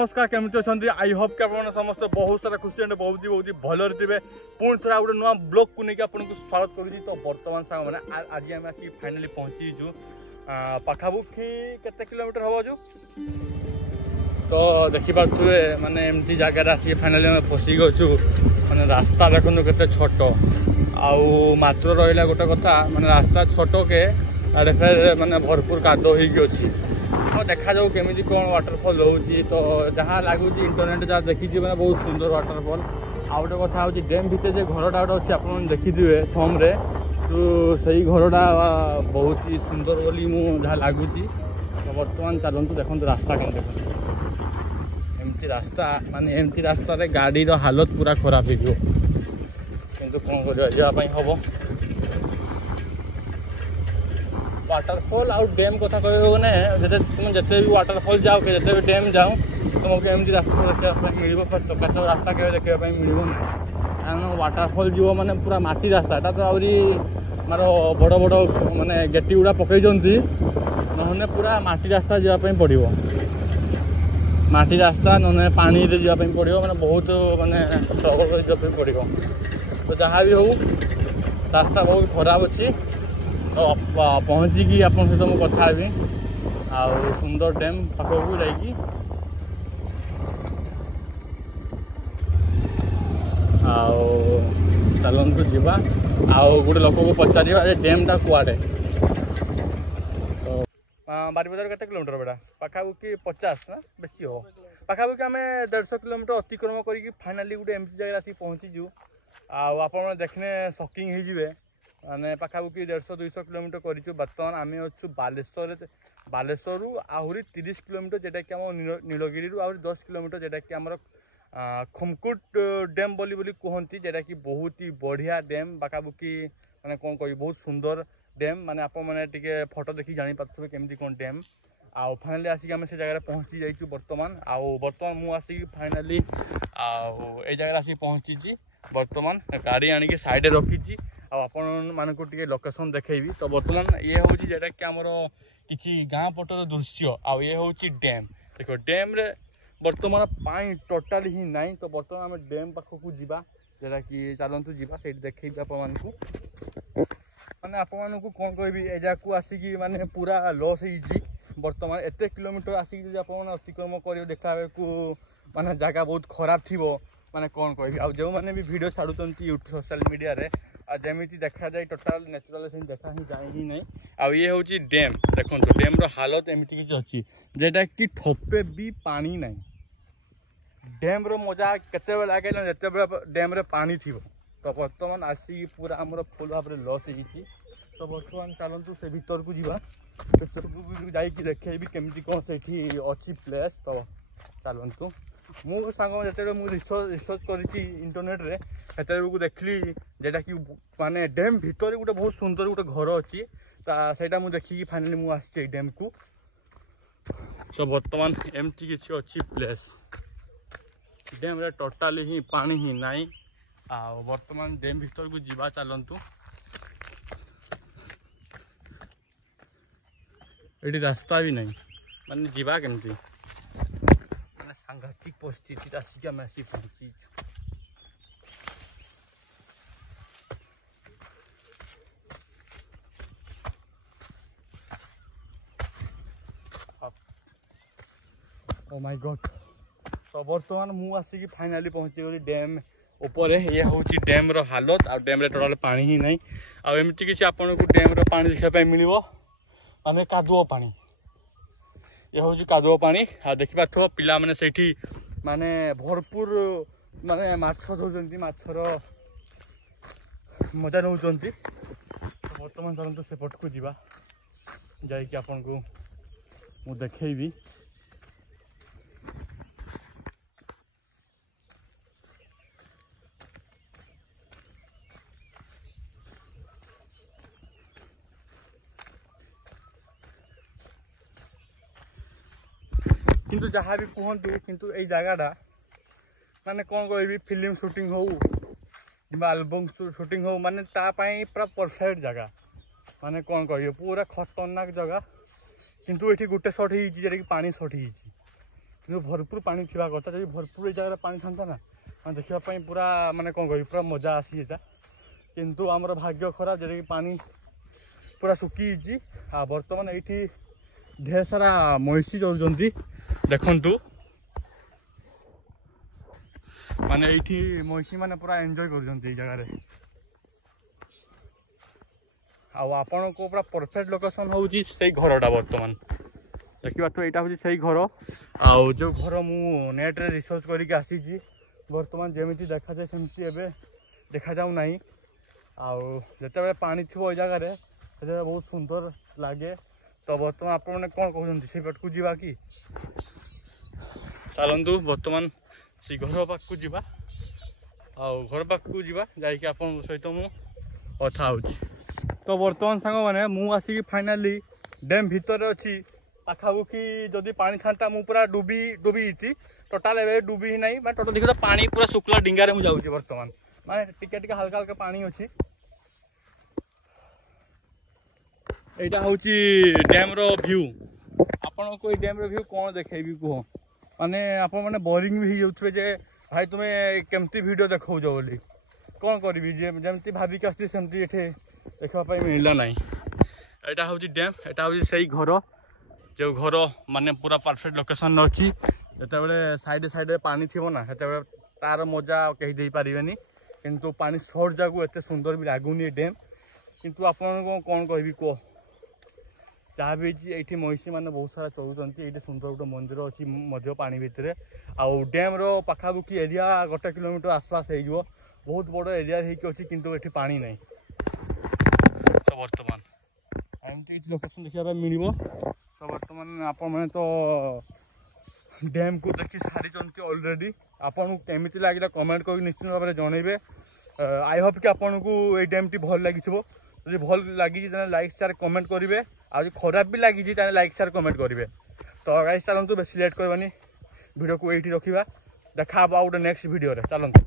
नमस्कार केमती अच्छा आई होप कि आप समस्त बहुत सारा खुशी बहुत बहुत भलर थे पुणी थोड़ा गोटे नुआ ब्लॉग को लेकिन आपको स्वागत करुँच। तो बर्तमान सांग मैंने आज आम आसिक फाइनाली पहुँचीचु पाखापाखि केते किलोमीटर हम जो तो देखिपे माने एमती जगह आसिक फाइनाली आम फसी गचु मैंने रास्ता देखो के छोट आउ मात्र रहा गोटे कथा मैंने रास्ता छोट के फिर मैंने भरपूर कादो होगी तो देखा जाऊ केमी कौन वाटरफॉल रोचे। तो जहाँ लगुच इंटरनेट जहाँ देखी मैंने बहुत सुंदर वाटरफॉल आउ गोटे कथा हूँ डैम भितर जो घरटा गोटे अच्छे आप देखिए थम्रे तो सही घरटा बहुत ही सुंदर बोली मुझे लगुच। तो बर्तमान चलतु देखो रास्ता कौन देखो एमती रास्ता माने एमती रास्ता गाड़ी हालत पूरा खराब हो किंतु कौन कर हम वाटरफॉल आउ डैम कथा कहने तुम जिते भी वाटरफॉल जाओ कि जिते भी डैम जाओ तुमको एमती रास्ता देखा मिल चकाचक रास्ता के देखा मिलना कारण वाटरफॉल जीव माने पूरा माटी रास्ता एटा तो आहरी मार बड़ बड़ माने गेटी गुड़ा पकई ना पूरा माटी रास्ता जावाई पड़ो माटी रास्ता ना पानी जावाई पड़ो मैंने बहुत माने स्ट्रगल कर पड़ो। तो जहाँ भी हो रास्ता बहुत खराब अच्छी तो पहुँचिकी आप सहित मुझे कथा हेबी आउ सुंदर डैम पाखक जाइकी चलतु जीवा आउ गोटे लोक को पचार डैमटा कुआडे। तो बारिपदार केते किलोमीटर बेटा पाखापाखि 50 ना बेसी हो पाखापाखि आम 150 किलोमीटर अतिक्रम करके फाइनाली गोटे एमती जगह आसिक पहुँचीचु आप देखने शॉकिंग हो माने पाखापाखि 150-200 किलोमीटर करूँ। बर्तमान आम अच्छु बालेश्वर आहरी 30 किलोमीटर जेटा कि आम नीलगिरी आहरी 10 किलोमीटर जेटा कि आम खुमकुट डैम बोली कहती जेटा कि बहुत ही बढ़िया डैम पाखापाखि माने कौन कह बहुत सुंदर डैम माने आप मैंने फोटो देखी जानी पारे केमती कौन डैम आउ फाइनाली आसिक आम से जगह पहुँची जाइए। बर्तमान मुझे आसिक फाइनाली आउ जगह आसिक पहुँची बर्तमान गाड़ी आणिक साइड रखी आपण मानक लोकेशन देखी। तो बर्तमान ये हूँ जेटा कि आमर किसी गाँ पटर दृश्य आउ ये हूँ डैम देख डैम रे बर्तमान पानी टोटाल ही नाई। तो बर्तमान आम डैम पाखक जीवा जेटा कि चलतु जीवा से देखी आपको मैंने आपको कौन कहि ए जगह को आसिक माने पूरा लॉस हो बर्तमान एत किलोमीटर आसिक आप अतिक्रम कर देखा माने जगह बहुत खराब थी माने कौन कहि आ जो मैंने भी वीडियो छाड़ुं यूट्यूब सोशल मीडिया रे जमी देखा जाए टोटाल नेचुरल से देखा ही जाए ही नहीं। आउ ये हूँ डैम देखो डैम हालत एमती किसी अच्छी जेटा कि ठोपे भी पानी ना डैम मजा केते लगे जिते डैम रे पानी थी। तो बर्तमान आसिक पूरा आमर फुल भाव में लॉस हो। तो बर्तमान चलतु से भीतर को जीवा जाकि देखेबी केमती कौन से अच्छी प्लेस। तो चलतु मु सांग जो रिसर्च कर इंटरनेट रे को देखली जेटा कि माने डैम भीतर गोटे बहुत सुंदर गोटे घर अच्छी सेटा मुझे देखिकी फाइनाली मुझे आसी डैम को। तो बर्तमान एमती किसी अच्छी प्लेस डैम रे टोटाली ही पानी ही नाई आ बर्तमान डैम भीतर को जीवा चलतु ये रास्ता भी नहीं माने जीवा केमती माने सांघातिक परिस्थिति आसिक आम आसी पहुँची। Oh my God. तो बर्तमान मु आसिक फाइनाली पहुँची गली डैम ऊपर ये हूँ डैम रो हालत आ डैम रे टोटाल पानी ही नहीं आमती किसी आपन को डैम रो पानी देखा मिल आम कादुओ पानी ये हूँ कादुओ पानी आ देखी पार पिला माने सेठी माने भरपूर माने माछ धोचंती माछर मजा नौचंती। तो बर्तमान चलते सेपट को जीवा जाकि आपन को मु देखेबी किंतु जहाँ भी कहतु किंतु ये जगहटा माने कौन कह फिल्म शूटिंग हो एल्बम शूटिंग हो माने तापाई पूरा परफेक्ट जगह माने कौन कह पूरा खतरनाक जगह किंतु ये गोटे शॉट हो पानी शॉट କିନ୍ତୁ ଭରପୁର ପାଣି ଥିବା କଥା। ଯଦି ଭରପୁର ଏଇ ଜାଗାରେ ପାଣି ଥାନ୍ତା ନା ମାନେ ଦେଖିବା ପାଇଁ ପୁରା ମାନେ କ'ଣ କହିବି ପୁରା ମଜା ଆସିଯାଇଥା। କିନ୍ତୁ ଆମର ଭାଗ୍ୟ ଖରାପ ଯେଟାକି ପାଣି ପୁରା ଶୁଖିଯାଇଛି। ଆଉ ବର୍ତ୍ତମାନ ଏଇଠି ଢେର ସାରା ମଇଁଷି ଚରୁଛନ୍ତି ଦେଖନ୍ତୁ। ମାନେ ଏଇଠି ମଇଁଷି ମାନେ ପୁରା ଏନ୍ଜୟ କରୁଛନ୍ତି ଏଇ ଜାଗାରେ। ଆଉ ଆପଣଙ୍କୁ ପୁରା ପରଫେକ୍ଟ ଲୋକେସନ୍ ହେଉଛି ସେଇ ଘରଟା ବର୍ତ୍ତମାନ ଦେଖିପାରୁଥିବେ। ଏଇଟା ହେଉଛି ସେଇ ଘର। ଆଉ ଯେଉଁ ଘର ମୁଁ ନେଟ୍ରେ ରିସର୍ଚ୍ଚ କରିକି ଆସିଛି ବର୍ତ୍ତମାନ ଯେମିତି ଦେଖାଯାଏ ସେମିତି ଏବେ ଦେଖାଯାଉ ନାହିଁ। ଆଉ ଯେତେବେଳେ ପାଣି ଥିବ ଏଇ ଜାଗାରେ ସେତେବେଳେ ବହୁତ ସୁନ୍ଦର ଲାଗେ। ତ ବର୍ତ୍ତମାନ ଆପଣମାନେ କ'ଣ କହୁଛନ୍ତି ସେଇ ପଟକୁ ଯିବା କି? ଚାଲନ୍ତୁ ବର୍ତ୍ତମାନ ସେ ଘର ପାଖକୁ ଯିବା। ଆଉ ଘର ପାଖକୁ ଯିବା ଯାଇକି ଆପଣଙ୍କ ସହିତ ମୁଁ କଥା ହେଉଛି। ତ ବର୍ତ୍ତମାନ ସାଙ୍ଗମାନେ ମୁଁ ଆସିକି ଫାଇନାଲି ଡ୍ୟାମ୍ ଭିତରେ ଅଛି। ପାଖାପାଖି ଯଦି ପାଣି ଥାନ୍ତା ମୁଁ ପୁରା ଡୁବିଛି। ଟୋଟାଲ ଏବେ ଡୁବି ହିଁ ନାହିଁ। ମାନେ ଟୋଟାଲ ଦେଖିବା ପାଣି ପୁରା ଶୁଖିଲା ଡିଙ୍ଗାରେ ମୁଁ ଯାଉଛି ବର୍ତ୍ତମାନ। ମାନେ ଟିକେ ଟିକେ ହାଲକା ହାଲକା ପାଣି ଅଛି। এইটা হচ্ছে ড্যাম্র ভিউ। আপনার এই ড্যাম্র ভিউ কোণ দেখেবি কুহ মানে আপনার মানে ବୋରିଂ ବି ହେଇଯାଉଥିବେ ଯେ ଭାଇ ତୁମେ କେମିତି ଭିଡ଼ିଓ ଦେଖାଉଛ ବୋଲି। କ'ଣ କରିବି ଯେମିତି ଭାବିକି ଆସିଛି ସେମିତି ଏଠି ଦେଖିବା ପାଇଁ ମିଳିଲା ନାହିଁ। ଏଇଟା ହେଉଛି ଡ୍ୟାମ୍। ଏଇଟା ହେଉଛି ସେଇ ଘର ଯେଉଁ ଘର ମାନେ ପୁରା ପରଫେକ୍ଟ ଲୋକେସନ୍ରେ ଅଛି। ଯେତେବେଳେ ସାଇଡ଼୍ରେ ପାଣି ଥିବ ନା ସେତେବେଳେ ତାର ମଜା କେହି ଦେଇପାରିବେନି। କିନ୍ତୁ ପାଣି ସର୍ଟ ଯାକୁ ଏତେ ସୁନ୍ଦର ବି ଲାଗୁନି ଏ ଡ୍ୟାମ୍। କିନ୍ତୁ ଆପଣଙ୍କୁ କ'ଣ କହିବି କୁହ। ଯାହା ବି ହେଇଛି ଏଇଠି ମଇଁଷି ମାନେ ବହୁତ ସାରା ଚରୁଛନ୍ତି। ଏଇଠି ସୁନ୍ଦର ଗୋଟେ ମନ୍ଦିର ଅଛି ମଧ୍ୟ ପାଣି ଭିତରେ। ଆଉ ଡ୍ୟାମ୍ର ପାଖାପାଖି ଏରିଆ 1 କିଲୋମିଟର ଆସପାସ ହେଇଯିବ। ବହୁତ ବଡ଼ ଏରିଆ ହେଇକି ଅଛି କିନ୍ତୁ ଏଠି ପାଣି ନାହିଁ। ତ ବର୍ତ୍ତମାନ ଏମିତି କିଛି ଲୋକେସନ୍ ଦେଖିବା ପାଇଁ ମିଳିବ। ତ ବର୍ତ୍ତମାନ ଆପଣମାନେ ତ ଡ୍ୟାମ୍କୁ ଦେଖି ସାରିଛନ୍ତି ଅଲରେଡ଼ି। ଆପଣଙ୍କୁ କେମିତି ଲାଗିଲା କମେଣ୍ଟ କରିକି ନିଶ୍ଚିତ ଭାବରେ ଜଣାଇବେ। ଆଇ ହୋପ୍ କି ଆପଣଙ୍କୁ ଏଇ ଡ୍ୟାମ୍ଟି ଭଲ ଲାଗିଥିବ। ଯଦି ଭଲ ଲାଗିଛି ତାହେଲେ ଲାଇକ୍ ସେୟାର କମେଣ୍ଟ କରିବେ। ଆଉ ଯଦି ଖରାପ ବି ଲାଗିଛି ତାହେଲେ ଲାଇକ୍ ସେୟାର କମେଣ୍ଟ କରିବେ। ତ ଗାଇସ୍ ଚାଲନ୍ତୁ ବେଶୀ ଲେଟ୍ କରିବାନି ଭିଡ଼ିଓକୁ ଏଇଠି ରଖିବା। ଦେଖା ହେବ ଆଉ ଗୋଟେ ନେକ୍ସଟ ଭିଡ଼ିଓରେ। ଚାଲନ୍ତୁ।